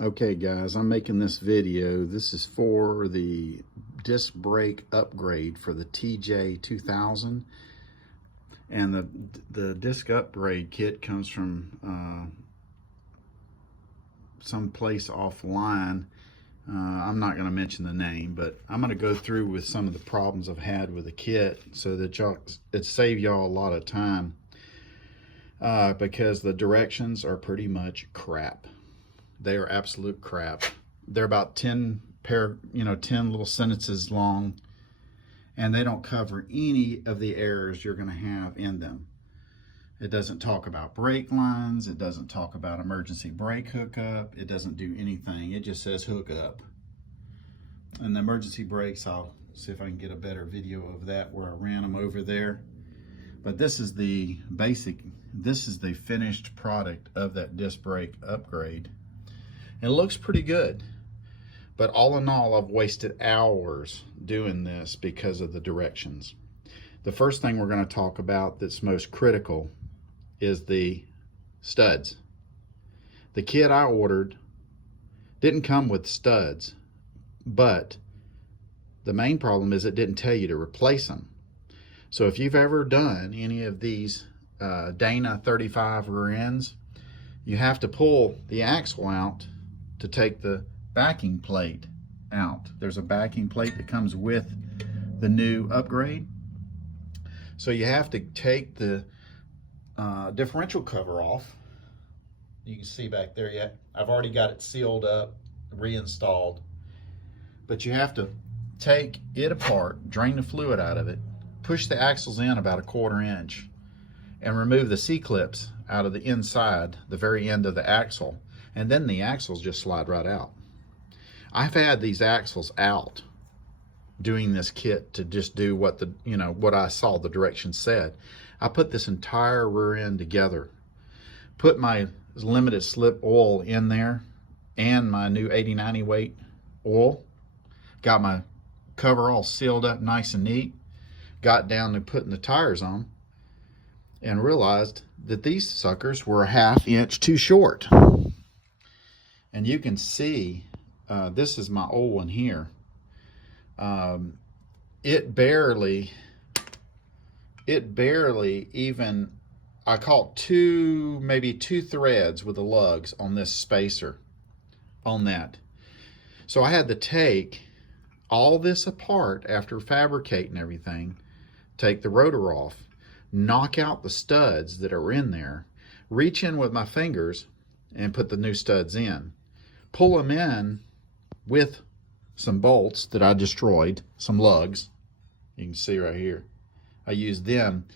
Okay guys, I'm making this video. This is for the disc brake upgrade for the TJ2000, and the disc upgrade kit comes from some place offline. I'm not going to mention the name, but I'm going to go through with some of the problems I've had with the kit so that it save y'all a lot of time, because the directions are pretty much crap. They are absolute crap. They're about 10 little sentences long, and they don't cover any of the errors you're going to have in them. It doesn't talk about brake lines. It doesn't talk about emergency brake hookup. It doesn't do anything. It just says hook up. And the emergency brakes, I'll see if I can get a better video of that where I ran them over there. But this is the finished product of that disc brake upgrade. It looks pretty good, but all in all, I've wasted hours doing this because of the directions. The first thing we're going to talk about that's most critical is the studs. The kit I ordered didn't come with studs, but the main problem is it didn't tell you to replace them. So if you've ever done any of these Dana 35 rear ends, you have to pull the axle out to take the backing plate out. There's a backing plate that comes with the new upgrade. So you have to take the differential cover off. You can see back there yet. I've already got it sealed up, reinstalled. But you have to take it apart, drain the fluid out of it, push the axles in about 1/4 inch, and remove the C-clips out of the inside, the very end of the axle. And then the axles just slide right out. I've had these axles out doing this kit to just do what what I saw the directions said. I put this entire rear end together, put my limited slip oil in there and my new 80/90 weight oil, got my cover all sealed up nice and neat, got down to putting the tires on, and realized that these suckers were 1/2 inch too short. And you can see, this is my old one here. It barely even, I caught maybe two threads with the lugs on this spacer on that. So I had to take all this apart after fabricating everything, take the rotor off, knock out the studs that are in there, reach in with my fingers and put the new studs in. Pull them in with some bolts that I destroyed, some lugs. You can see right here. I used them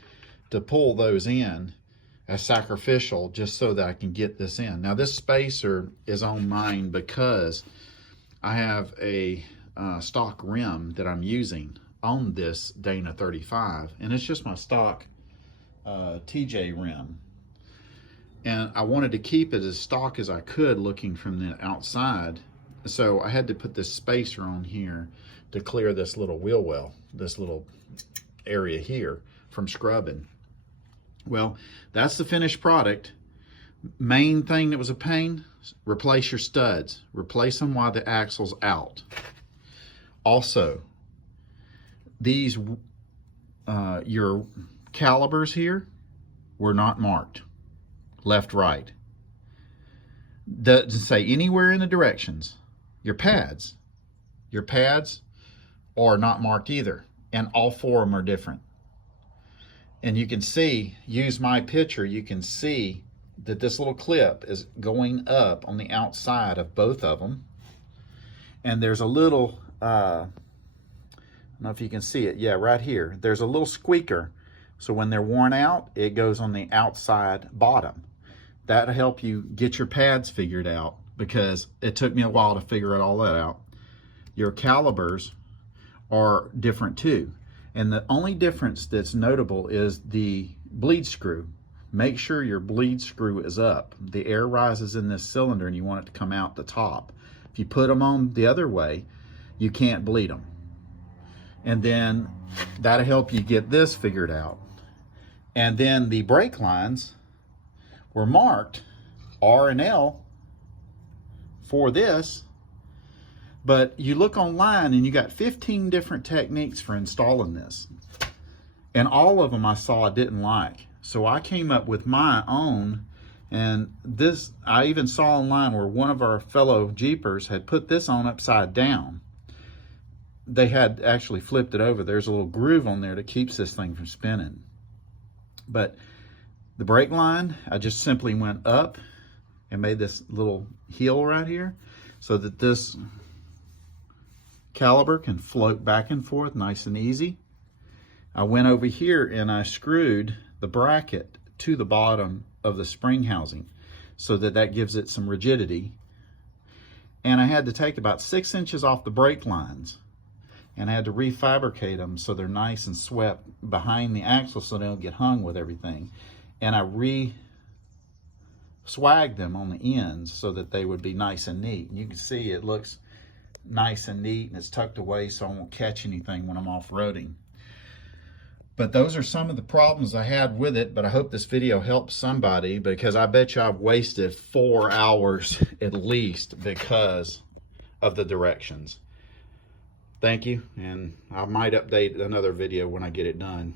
to pull those in as sacrificial just so that I can get this in. Now this spacer is on mine because I have a stock rim that I'm using on this Dana 35, and it's just my stock TJ rim. And I wanted to keep it as stock as I could looking from the outside. So I had to put this spacer on here to clear this little wheel well, this little area here from scrubbing. Well, that's the finished product. Main thing that was a pain, replace your studs. Replace them while the axle's out. Also, these, your calibers here were not marked. Left, right. Doesn't say anywhere in the directions. Your pads are not marked either, and all 4 of them are different. And you can see, use my picture, you can see that this little clip is going up on the outside of both of them. And there's a little, I don't know if you can see it, yeah, right here. There's a little squeaker. So when they're worn out, it goes on the outside bottom. That'll help you get your pads figured out, because it took me a while to figure all that out. Your calibers are different too. And the only difference that's notable is the bleed screw. Make sure your bleed screw is up. The air rises in this cylinder and you want it to come out the top. If you put them on the other way, you can't bleed them. And then that'll help you get this figured out. And then the brake lines were marked R and L for this, but you look online and you got 15 different techniques for installing this. And all of them I saw I didn't like. So I came up with my own, and this, I even saw online where one of our fellow Jeepers had put this on upside down. They had actually flipped it over. There's a little groove on there that keeps this thing from spinning. But the brake line, I just simply went up and made this little heel right here so that this caliper can float back and forth nice and easy. I went over here and I screwed the bracket to the bottom of the spring housing so that that gives it some rigidity. And I had to take about 6 inches off the brake lines, and I had to refabricate them so they're nice and swept behind the axle so they don't get hung with everything. And I swagged them on the ends so that they would be nice and neat. And you can see it looks nice and neat, and it's tucked away so I won't catch anything when I'm off-roading. But those are some of the problems I had with it, but I hope this video helps somebody, because I bet you I've wasted 4 hours at least because of the directions. Thank you, and I might update another video when I get it done.